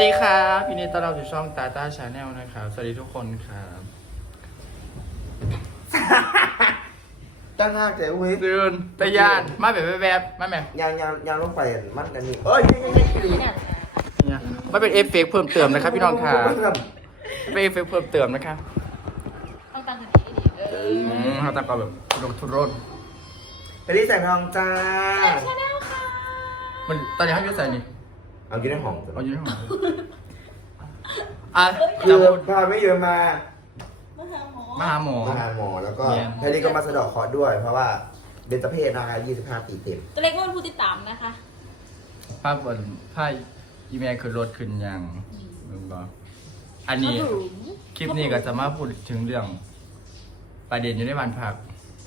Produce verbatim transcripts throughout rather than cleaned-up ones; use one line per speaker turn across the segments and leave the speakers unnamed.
ดีครับพี่นี่ต้อนรับสู่ช่องตาตาชาแนลนะครับสวัสดีทุกคนครับ
ตั้งห้าเจ๋วเว้ย
ตื่นตะยานมาแบบแวบๆมาแบบ
ยังยังยังลงไปมันกันนี่เอ้ยยังยังยังยัง
เนี่ยมันเป็นเอฟเฟกต์เพิ่มเติมนะครับพี่น้องครับเป็นเอฟเฟกต์เพิ่มเติมนะครับ
ต้องตั้งสติให้ดีเออ
อืมเขาตามก็แบบลงทุนรน
ไปที่แสงทองจ้า
ชาแนลค่ะ
มันตอนนี้เขาอยู่ใส่นี่
เอากินในห้อง
เอาอยู่ที่ห้องอ่ะ
คื
จะ
อ
พูด
พาไม่เยอะมา
มาหาหมอ
มาหาหมอ
มาหาหมอแล้วก็
เนี่ย
แพทย์ก็มาสะเดอกเคราะห์ด้วย เพราะว่าเบญจเพศนะคะยี่สิบห้าปีเต็ม
ตัวเล็กว่าเป็นผู้ติดตามนะคะ
ภาพบนผ้าอีเมลคือลดขึ้นยังมึงบอกอันนี้ คลิปนี้ก็จะมาพูดถึงเรื่องประเด็นอยู่ในวันพัก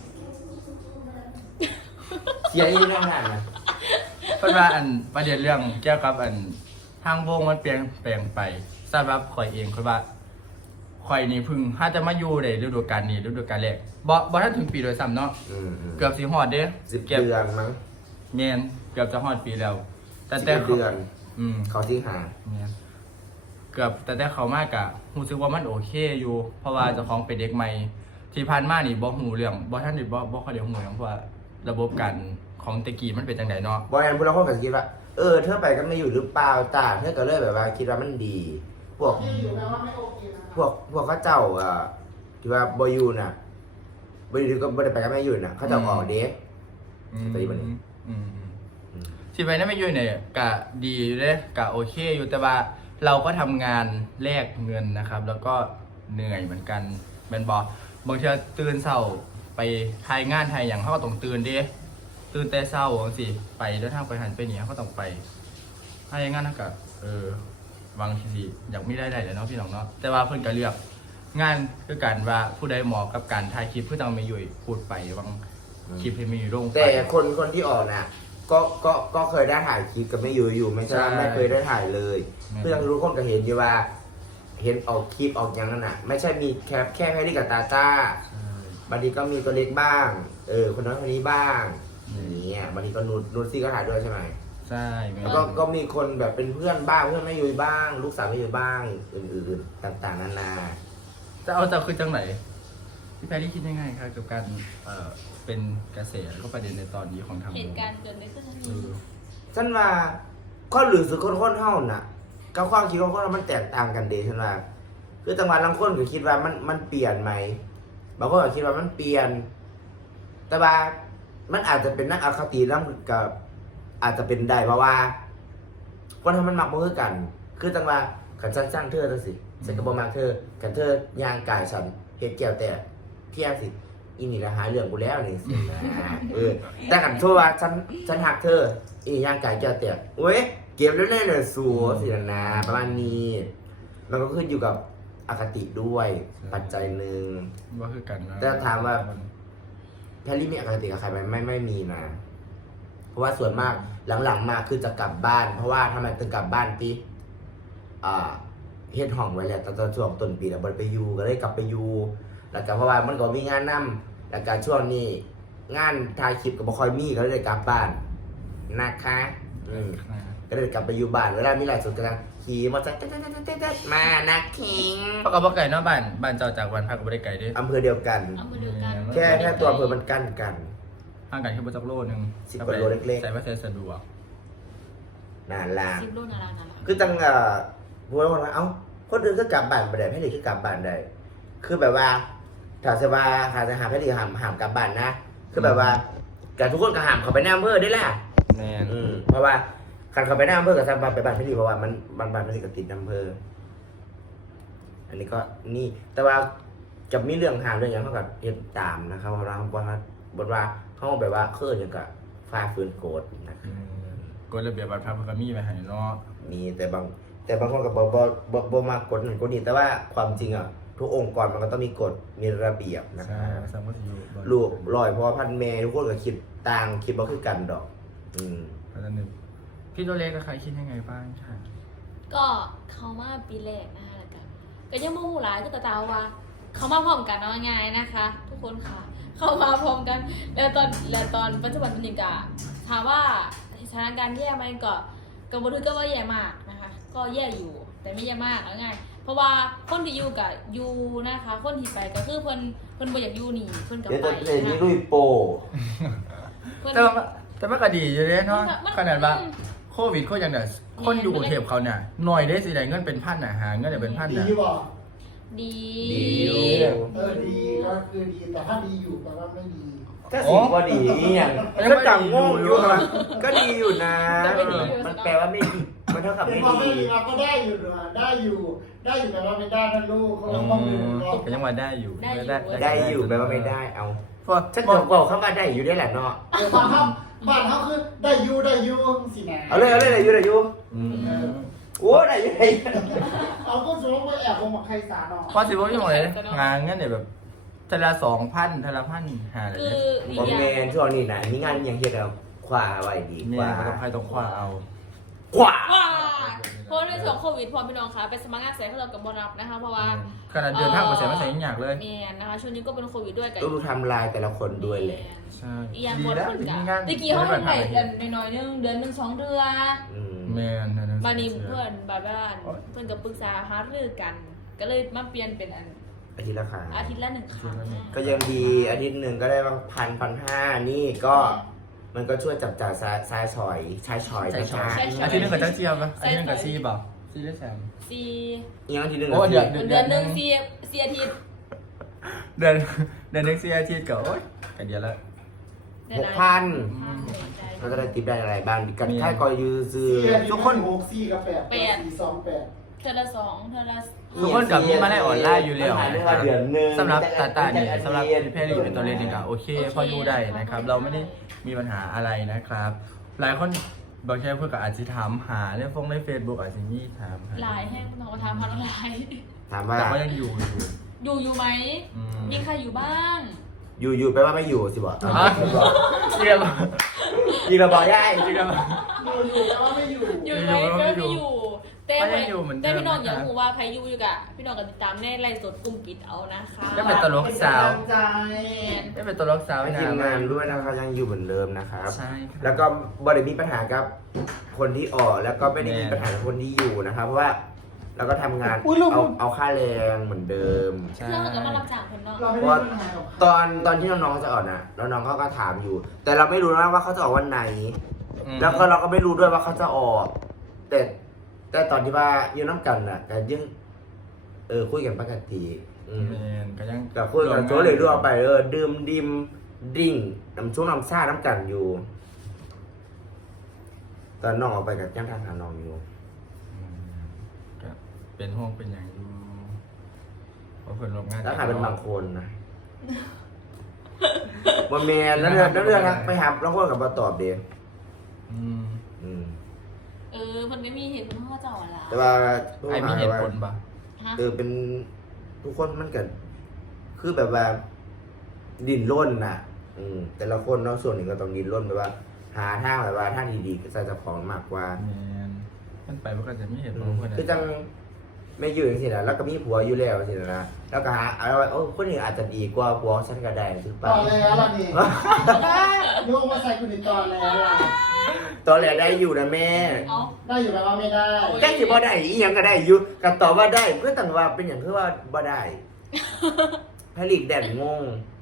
เสียยิ่งนั่งห่างนะ
เพราะว่าอันประเด็นเรื่องเกี่ยวกับอันทางวงมันเปลี่ยนแปลงไปสำหรับข่อยเองคือว่าข่อยนี่เพึ่งถ้าจะมาอยู่ในฤดูกาลนี้ฤดูกาลแรกบ่บ่ทันถึงปีโดยซ้ำเนาะ
อืมอืม
เกือบสิฮอดเด้
สิบ
เกือบ
เดือนมั้ง
แม่นเกือบจะฮอดปีแล้ว แต่
สิบ
แต่
เดือน
อืม
เขาที่หา
แม่นเกือบแต่แต่เขามากอะรู้สึกว่ามันโอเคอยู่ เพราะว่าเจ้าของเป็นเด็กใหม่ที่ผ่านมานี่บ่ฮู้เรื่องบ่ทันได้บ่บ่ค่อยได้ฮู้เรื่องเพราะว่าระบบการของตะกี้มันเป็นจังไดเนาะ
บอยแอนพวกเราคนก็จะคิดว่าเออเธอไปก็ไม่อยู่หรือเปล่าจ้าเธอก็เลยแบบว่าคิดว่ามันดี พวกพวกพวกเขาเจ้าอ่ะที่ว่าบอยู่น่ะบอยู่ก็บ่ได้ไปก็ไม่อยู่น่ะเขาเจ้าออกเด็ก
อืม
ไปบัดนี้
อืมที่ไปนั่นไม่อยู่เนี่ยกะดีอยู่เลยกะโอเคอยู่แต่ว่าเราก็ทำงานแลกเงินนะครับ แล้วก็เหนื่อยเหมือนกันเป็นบอบางทีตื่นเช้าไปทายงานทายอย่างเขาก็ต้องตื่นดิตื่นแต่เช้าสิไปเดินทางไปหันไปเหนียเขาก็ต้องไปทายงานนั่นก็เออบางทีอยากไม่ได้ได้เลยเนาะพี่น้องเนาะแต่ว่าเพิ่นก็เลือกงานคือการว่าผู้ใดเหมาะกับการถ่ายคลิปเพื่อจะเอามาอยู่พูดไปบางคลิปที่มีอยู่ลงไป
แต่คนคนที่ออกน่ะ ก็ก็ก็เคยได้ถ่ายคลิปกับไม่อยู่อยู่ไม่ใช่ว่า
ใช่
ไม่เคยได้ถ่ายเลย
ไม่
เพื่อนรู้คนก็เห็นอยู่ว่า เห็นออกคลิปออกอย่างนั้นน่ะ ไม่ใช่มีแค่แค่แค่ที่กับตาจ้าบางทีก็มีตัวเล็กบ้าง เออ คนนั้นคนนี้บ้างอย่างเงี้ยบางทีก็นูดนูดซี่ก็ถ่ายด้วยใช่ไหม
ใช่แม่
แล้วก็ก็มีคนแบบเป็นเพื่อนบ้างเพื่อนไม่อยู่บ้าง ลูกสาวไม่อยู่บ้างอื่นๆ ต่างๆนานา
จะเอาจะคือจังไหนพี่แพรรี่คิดยังไงครับกับการเอ่อเป็นกระแสแล้วก็ประเด็นในตอนนี้ของทาง
เห
ว
ตุ
ง
การณ์เกิดในขึ้นทัน
เอ
ที
อ
ฉันว่าข้อหรือสุดคนคนเท่าน่ะกับความคิดของคนเรามันแตกต่างกันเดะฉันว่าคือจังหวะบางคนก็คิดว่ามันมันเปลี่ยนไหมบางคนก็คิดว่ามันเปลี่ยน แต่ว่ามันอาจจะเป็นนักอคติแล้วกับอาจจะเป็นได้เพราะว่าคนทำมันมักบ่คือกัน คือจังหวะขันฉันสร้างเธอจังสิฉันก็บ่มักเธอขันเธอย่างกายฉันเฮ็ดแก้วแต่เที่ยงสิอีนี่ละหาเรื่องกูแล้วนี่สินะเออแต่ขันโทษว่าฉันฉันหักเธออีย่างกายแก้วแต่เว้ยเก็บแล้วแน่เลยสัวสินะนะประมาณนี้มันก็ขึ้นอยู่กับอคติด้วยปัจจัยหนึ่ง
ว่าคือกันนะ
แต่ถามว่า แพรรี่มีอคติกับใครไหมไม่ไม่มีนะ เพราะว่าส่วนมากหลังๆมาคือจะกลับบ้าน เพราะว่าทำไมถึงกลับบ้านปีอ่าเฮ็ดห้องไว้แล้วตอนช่วงต้นปีแล้วบ่ได้ไปอยู่ก็เลยกลับไปอยู่แล้วก็เพราะว่ามันก็มีงานนำแล้วก็ช่วงนี้ งานถ่ายคลิปก็บ่ค่อยมีก็เลยได้กลับบ้านนะคะอืมก็เลยกลับไปอยู่บ้านเวลามีไลฟ์สดก็ขี่มอเตอร์ไซค์มานักคิง
เพราะกับว่าไก่เนาะบ้านบ้านเจ้าจากวันพักก็ไม่ได้ไก่ด้วย
อำเภอเดียวกัน
เอามาดูกัน
แค่แค่ตัวอำเภอมันกั้นกัน
ห่างกันแค่บนจักรโลนึง
สิบกว่าโลเล็กๆ
ใส่มาใส่สะดวก
น่าลา
ซิปโลนารานารา
คือจังเอ่อพูดว่าเอ้าคนอื่นก็กลับบ้านไปได้แพทย์ลีก็กลับบ้านได้คือแบบว่าถ้าจะว่าหาจะหาแพทย์ลีห้ามห้ามกลับบ้านนะคือแบบว่าการทุกคนก็ห้ามเขาไปหน้าอำเภอได้แหละ
แน่น
อืมเพราะว่าการเขาไปหน้าอำเภอกับสบ้านไปบ้านแพทย์ลีเพราะว่ามันบ้านบ้านมันสิกับติดอำเภอ อันนี้ก็นี่ แต่ว่าจะมีเรื่องหาเรื่องอย่างเท่ากับเฮ็ดตามนะครับเพราะว่าบทว่าบทว่าเขาแบบว่าเคลื่อนอย่างกับฟ้าฟื้นโกรธนะครับ
อืมกฎระเบียบบ้านพักมันก็มีไปให้เนาะ
มีแต่บางแต่บางคนก็บอกบ่บ่บ่มากกฎนั่นกฎนี้แต่ว่าความจริงอ่ะทุกองค์กรมันก็ต้องมีกฎมีระเบียบนะค
ใช่
รับ
สามารถอยู่บ้าน
ลูกลอยเพราะว่าพันแม่ทุกคนก็คิดต่างคิดบ่คือกันดอก อืม
เพราะฉะนั้นพี่ตัวเล็กกับใครคิดยังไงบ้างค่ะ
ก็เขามาปีแรกนะคะแล้วกันก็ยังโมโหหลายก็ตาตาว่า เขามาพร้อมกันเอาง่ายๆนะคะ ทุกคนค่ะ เข้ามาพร้อมกัน แล้วตอนแล้วตอนปัจจุบันเป็นยังไงถามว่าสถานการณ์แย่ไหมก็ก็บ่ถือก็ว่าแย่มากนะคะ ก็ก็แย่อยู่ แต่ไม่แย่มากแล้วไงเพราะว่าคนที่อยู่กับอยู่นะคะคนที่ไปก็คือเพิ่นเพิ่นบ่อยากอยู่นี่เพิ่นก็
เดี๋ยว
ไป
จะเดี๋ยวนี้
นะ
ลุยโป
เพิ่น
แต่ว่าแต่มันก็ดีอยู่เด้เนาะ
มัน
ขนาดว่า
อืม
โควิดเขาอย่างเดียวคนอยู่กรุงเทพเขาเนี่ยหน่อยได้สิได้เงินเป็นพันน่ะหาเงินได้เป็นพัน
ดี
น่ะ
บ่
ดี
ดีอยู่
เออดีก็คือดีแต่ถ้าดีอยู่แปลว่าไม่ดี
ก็สิบ่ดีอีหยังก็จังงงอยู่ครับก็ดีอยู่นะ มันแปลว่าไม่ดีมันเท่ากับ
แต่
ไม่
พอไม่
ดี
ดีเราก็ได้อยู่นะได้อยู่ ได้อยู่แต่ว่าไม่ได้นะลูกเขา
อื
ต้องดูเนาะ
มก็ยังว่าได้อยู่
ได้อยู่แปลว่าไม่ได้เอา
เพราะ
ฉันจะบอกเขาว่าได้อยู่ได้แหละเนาะ
เออบ้านเขาบ้านเขาคือได้อยู่ได้อยู่สินะ
เอาเลยเอาเลยได้อยู่ได้อยู่
อืม
โอ้ได้อยู่ได้อยู่
เอาก็สูงไปแอบลงมาใครสาเนาะ
พอสิบ่ยังไงงานเงินเนี่ยแบบทละสองพันทละพันหาเลย
คืออี
บ
ก
อม
อย่าง
แมนช่วงนี้นะมีงานยังเฮ็ดเอาขวาไว้ดี
เนี่
ก
ย
ว่า
ก็ต้องใครต้องคว้าเอา
ขวา
ว่าเพราะในช่วงโควิดพอพี่น้องคะไปสมัครงานเสร็จเขาเรากับบรับนะคะเพราะว่า
ขนาดเดินทางมาเสียมาใส่ยังอยากเลย
แมนนะคะช่วงนี้ก็เป็นโควิดด้วยกัน
ต้องดูไทำลายแต่ละคนด้วยแหละ
ใช่
อีกอย่าง
ดี
คน
แล้ว
คน
มี
กัน
งาน
ตะกี้เขาทำไหนเดือนน้อยๆนึงเดือนหนึ่งสองเดือน
อืม
แมนนะ
บานี้เพื่อนบาบ้านเพื่อนกับปรึกษาหารือกัน ก็เลยมาเปลี่ยนเป็นอัน
อาทิตย์ละครั้ง
อาทิตย์ละหนึ่งครั้ง
ก็ยังดีอาทิตย์หนึ่งก็ได้บางพันพันห้านี่ก็ มันก็ช่วยจับจ่ายซ้ายซ้ายซอยชายชอย
ใช่ใช่
ใช่
อาทิตย์หนึงกับเจ้าเจียบปะอาทิตย์หนึงกับซีเปล่าซีได้แซม
สี่
อีกอย่างอาทิตย์หนึ่ง
โอ้เดือน
เดือนหนึ่งสี่สี่อาทิตย์
เดือนเดือนหนึงซีอาทิตย์กับโอ๊ยกันเดียวแล้ว
หกพัน
ห้าหมื่นใจ
เราจะได้ติปได้อะไรบ้างกันค่ายกอยูซื้อ
ทุกคนหกสี่กับแปดสี่สองแปด
เทอละสองเทอละ
ทุกคนกับมีมาได้ออนไลน์อยู่แล้ว
ปัญหาเรื่
นะ
อง
ครั
ว่า
บ
เดือนหนึ่ง
สำหรับตาตาเนี่ยสำหรับเพลงเป็นตัวเล่นนี่ก็โอเคพออยู่ได้นะครับ เราไม่ได้มีปัญหาอะไรนะครับ หลายคนบางทีเพื่อนก็อาจจะถามหาในฟงในเฟซบุ๊กอาจจะมีถามหา
หลายแห้งน้องก็ทำพันหลาย
ถามว่า
แต่ก็ยังอยู่อยู่
อยู่อยู่ไหม
อืม
มีใครอยู่บ้าง
อยู่อยู่ไปลว่าไม่อยู่สิบอก
ฮะเรียบ
ยิงระบอกได้
จริงๆ
อยู่อยู่แต่ว่าไม่อยู่
อยู่ไหม
อยู่
ก็
ไม่
ไม่
อยู่
อยู่แต่
ก็ยังอยู่เหมือนเดิม
แต่พี่น้อง
นะครับ
อยากรู้ว่าใครอยู่อยู่กะพี่น้องก็ติดตามในไลฟ์สดกลุ่มปิดเอานะคะ
ได้เป็นตลกสาว
ใจ
ได้เป็นตัวล็อกสาว
ไป
นะ
ทีมงานด้วยนะครับยังอยู่เหมือนเดิมนะครับ
ใช่ครับ
แล้วก็บริมีปัญหากับคนที่ออกแล้วก็ไม่ได้มี
แน่
ปัญหากับคนที่อยู่นะครับเพราะว่าเราก็ทำงาน
อุ๊ยลูก
เอาเอาค่าแรงเหมือนเดิม
ใช่
เรื่องมันก็มารับจ้างคนนอก
เราไม่ได้ปัญหากับ
ตอนตอนที่น้องๆจะออกนะแล้วน้องเขาก็ถามอยู่ แต่เราไม่รู้นะว่าเขาจะออกวันไหน
อืม
แล้วก็เราก็ไม่รู้ด้วยว่าเขาจะออก แต่แต่ตอนที่ว่าอยู่น้ำกันน่ะแต่ยังเออคุยกันปกติอืม
แมนก็ยัง
กับคุยกันโจ้เลยรั่วไปเออดื่มดิมดิ่งน้ำช่วงน้ำซ่าน้ำกันอยู่ ตอนน้องออกไปกับย่างทางหาน้องอยู่
อืมก็เป็นห้องเป็นอย่างอยู่เพราะเพื่อนร่วมงาน
แล้วหาเป็นบางคนนะบ่แมนแล้วเรื่องแล้วเรื่องนะไปหาแล้วคนกับมาตอบเดียว
อืม
อืม
เออมันไม่มีเหตุผลว่าจะอ่อนละ
แต่ว่า
ไอ้มีเหตุผลปะ
ฮะ
เออเป็นทุกคนมันเกิดคือแบบว่า ดินร่นน่ะ อืมแต่ละคนเนาะส่วนหนึ่งก็ต้องดินร่นแบบว่า หาทางแบบว่าทางดีๆก็ใส่เจ้าของมากกว่า
แมนมันไปมันก็จะไม่เห็น
อื
ของ
ม
คน
คือจังไม่อยู่อย่างสินะแล้วก็มีผัวอยู่แล้วสินะแล้วก็หาเอาไว้โอ้คนนี้อาจจะดีกว่าผัวฉันก็ได้หรือเป
ต่
ล่า
อแล้วล่ะนี่โยกมาใส่คุณในตอนแล้วล่ะ
ตอนแรกได้อยู่นะแม่
เอา
ได้อยู่แปลว่าไม่ได้
แจ้งสิบ่ได้อีหยังก็ได้อยู่กับตอบว่าได้เพื่อตั้งว่าเป็นอย่างคือว่าบ่ได้ผลิตแดดงง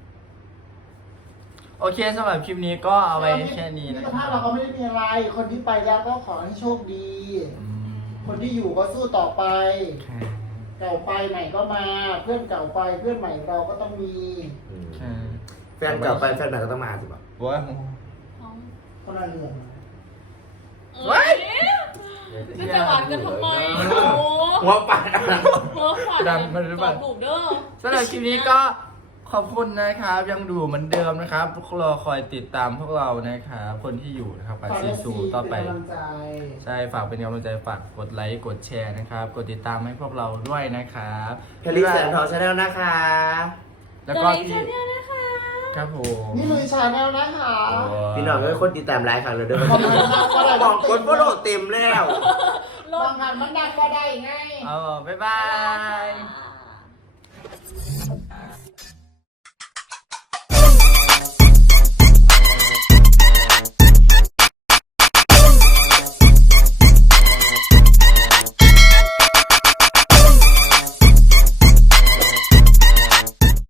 โอเคสำหรับคลิปนี้ก็เอาไว้แค่นี้
มิ
นะ
ตร
ค
ภาพ
รั
เรา
บ
ก็ไม่ได้มีอะไร คนที่ไปแล้วก็ขอให้โชคดี
อืม
คนที่อยู่ก็สู้ต่อไป
ค่ะ
เก่าไปใหม่ก็มา เพื่อนเก่าไปเพื่อนใหม่เราก็ต้องมี
อืม
ค่ะ
แฟนเก่าไปแฟนใหม่ก็ต้องมาสิบ่
ว้าว
เอา
คนละเรื่อง
เอ้ยจะจะหวานกันทำไมโอ้โห
หัวปัด
หัวขวาน
ดันมันหรือเปล่า
ตอบถูกเด้อ
สำหรับคลิปนี้ก็ขอบคุณนะครับ ยังดูเหมือนเดิมนะครับพวกเราคอยติดตามพวกเรานะครับคนที่อยู่นะครับกับซีซูต่อไป
เป็นกำลังใจ
ใช่ฝากเป็นกำลังใจฝากกดไลค์กดแชร์นะครับ กดติดตามให้พวกเราด้วยนะครับ
เพลิแสงทองชาแนลนะคะ
แล้วก็
ตัวเอง
พี่
แค่เนี้ยนะคะ
ครับผม
นี่ลุยชาแนลนะคะ
พี่น้องก็คนติดตามหลายครั้งเลยเด้อ
ขอบคุณมากก็ได้
บอกคนโฟโล่เต็มแล้ว
ร
บา
ถ
งงานมันดักก็ได้ไง
เออบ๊ายบาย
อ่า